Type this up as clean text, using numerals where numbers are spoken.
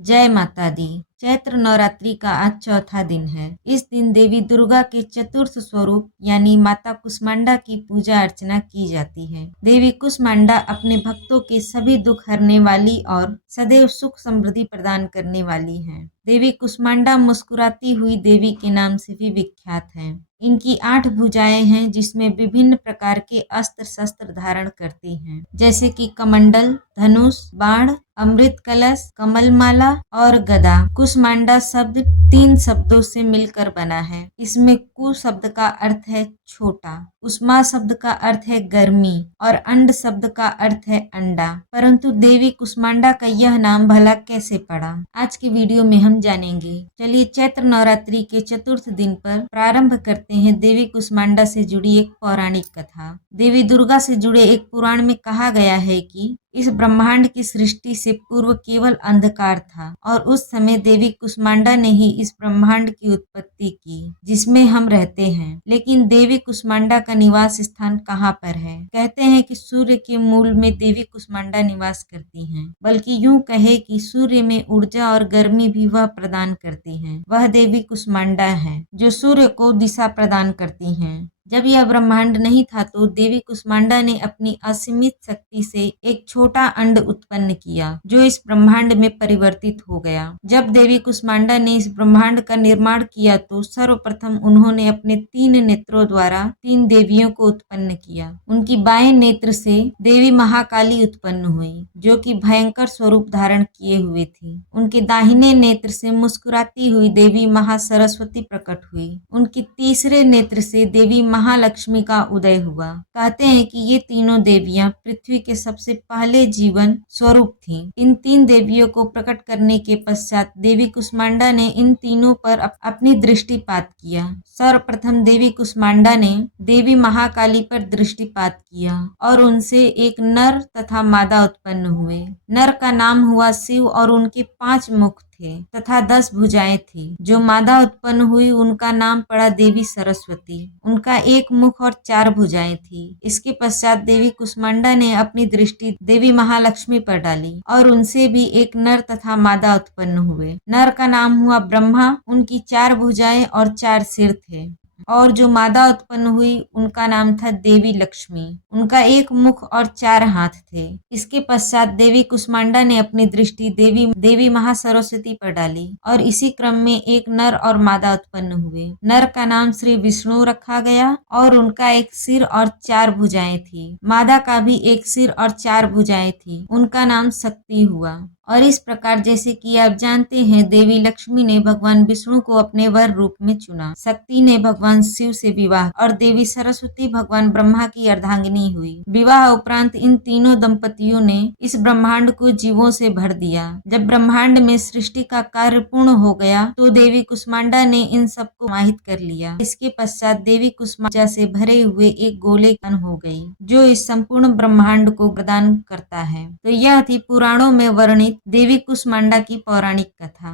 जय माता दी। चैत्र नवरात्रि का आज चौथा दिन है। इस दिन देवी दुर्गा के चतुर्थ स्वरूप यानी माता कुष्मांडा की पूजा अर्चना की जाती है। देवी कुष्मांडा अपने भक्तों के सभी दुख हरने वाली और सदैव सुख समृद्धि प्रदान करने वाली हैं। देवी कुष्मांडा मुस्कुराती हुई देवी के नाम से भी विख्यात हैं। इनकी 8 भुजाएं हैं जिसमें विभिन्न प्रकार के अस्त्र शस्त्र धारण करती हैं, जैसे कि कमंडल, धनुष, बाण, अमृत कलश, कमलमाला और गदा। कुष्मांडा शब्द 3 शब्दों से मिलकर बना है। इसमें कु शब्द का अर्थ है छोटा, उष्मा शब्द का अर्थ है गर्मी और अंड शब्द का अर्थ है अंडा। परंतु देवी कुष्मांडा का यह नाम भला कैसे पड़ा, आज के वीडियो में हम जानेंगे। चलिए चैत्र नवरात्रि के चतुर्थ दिन पर प्रारंभ करते हैं देवी कुष्मांडा से जुड़ी एक पौराणिक कथा। देवी दुर्गा से जुड़े एक पुराण में कहा गया है कि इस ब्रह्मांड की सृष्टि से पूर्व केवल अंधकार था और उस समय देवी कुष्मांडा ने ही इस ब्रह्मांड की उत्पत्ति की जिसमें हम रहते हैं। लेकिन देवी कुष्मांडा का निवास स्थान कहाँ पर है? कहते हैं कि सूर्य के मूल में देवी कुष्मांडा निवास करती हैं, बल्कि यूं कहे कि सूर्य में ऊर्जा और गर्मी भी वह प्रदान करती हैं। वह देवी कुष्मांडा है जो सूर्य को दिशा प्रदान करती हैं। जब यह ब्रह्मांड नहीं था तो देवी कुष्मांडा ने अपनी असीमित शक्ति से एक छोटा अंड उत्पन्न किया जो इस ब्रह्मांड में परिवर्तित हो गया। जब देवी कुष्मांडा ने इस ब्रह्मांड का निर्माण किया तो सर्वप्रथम उन्होंने अपने 3 नेत्रों द्वारा 3 देवियों को उत्पन्न किया। उनकी बाएं नेत्र से देवी महाकाली उत्पन्न हुई जो कि भयंकर स्वरूप धारण किए हुए थी। उनके दाहिने नेत्र से मुस्कुराती हुई देवी महासरस्वती प्रकट हुई। उनके तीसरे नेत्र से देवी महालक्ष्मी का उदय हुआ। कहते हैं कि ये तीनों देवियां पृथ्वी के सबसे पहले जीवन स्वरूप थीं। इन 3 देवियों को प्रकट करने के पश्चात देवी कुष्मांडा ने इन तीनों पर अपनी दृष्टिपात किया। सर्वप्रथम देवी कुष्मांडा ने देवी महाकाली पर दृष्टिपात किया और उनसे एक नर तथा मादा उत्पन्न हुए। नर का नाम हुआ शिव और उनके 5 मुख थे तथा 10 भुजाएं थी। जो मादा उत्पन्न हुई उनका नाम पड़ा देवी सरस्वती। उनका 1 मुख और 4 भुजाएं थी। इसके पश्चात देवी कुष्मांडा ने अपनी दृष्टि देवी महालक्ष्मी पर डाली और उनसे भी एक नर तथा मादा उत्पन्न हुए। नर का नाम हुआ ब्रह्मा। उनकी 4 भुजाएं और 4 सिर थे और जो मादा उत्पन्न हुई उनका नाम था देवी लक्ष्मी। उनका 1 मुख और 4 हाथ थे। इसके पश्चात देवी कुष्मांडा ने अपनी दृष्टि देवी महासरस्वती पर डाली और इसी क्रम में एक नर और मादा उत्पन्न हुए। नर का नाम श्री विष्णु रखा गया और उनका 1 सिर और 4 भुजाएं थी। मादा का भी 1 सिर और 4 भुजाएं थी। उनका नाम शक्ति हुआ। और इस प्रकार जैसे कि आप जानते हैं देवी लक्ष्मी ने भगवान विष्णु को अपने वर रूप में चुना, शक्ति ने भगवान शिव से विवाह और देवी सरस्वती भगवान ब्रह्मा की अर्धांगिनी हुई। विवाह उपरांत इन तीनों दंपतियों ने इस ब्रह्मांड को जीवों से भर दिया। जब ब्रह्मांड में सृष्टि का कार्य पूर्ण हो गया तो देवी कुष्मांडा ने इन सबको समाहित कर लिया। इसके पश्चात देवी कुष्मांडा से भरे हुए एक गोले कण हो गई जो इस संपूर्ण ब्रह्मांड को प्रदान करता है। तो यह थी पुराणों में वर्णित देवी कुष्मांडा की पौराणिक कथा।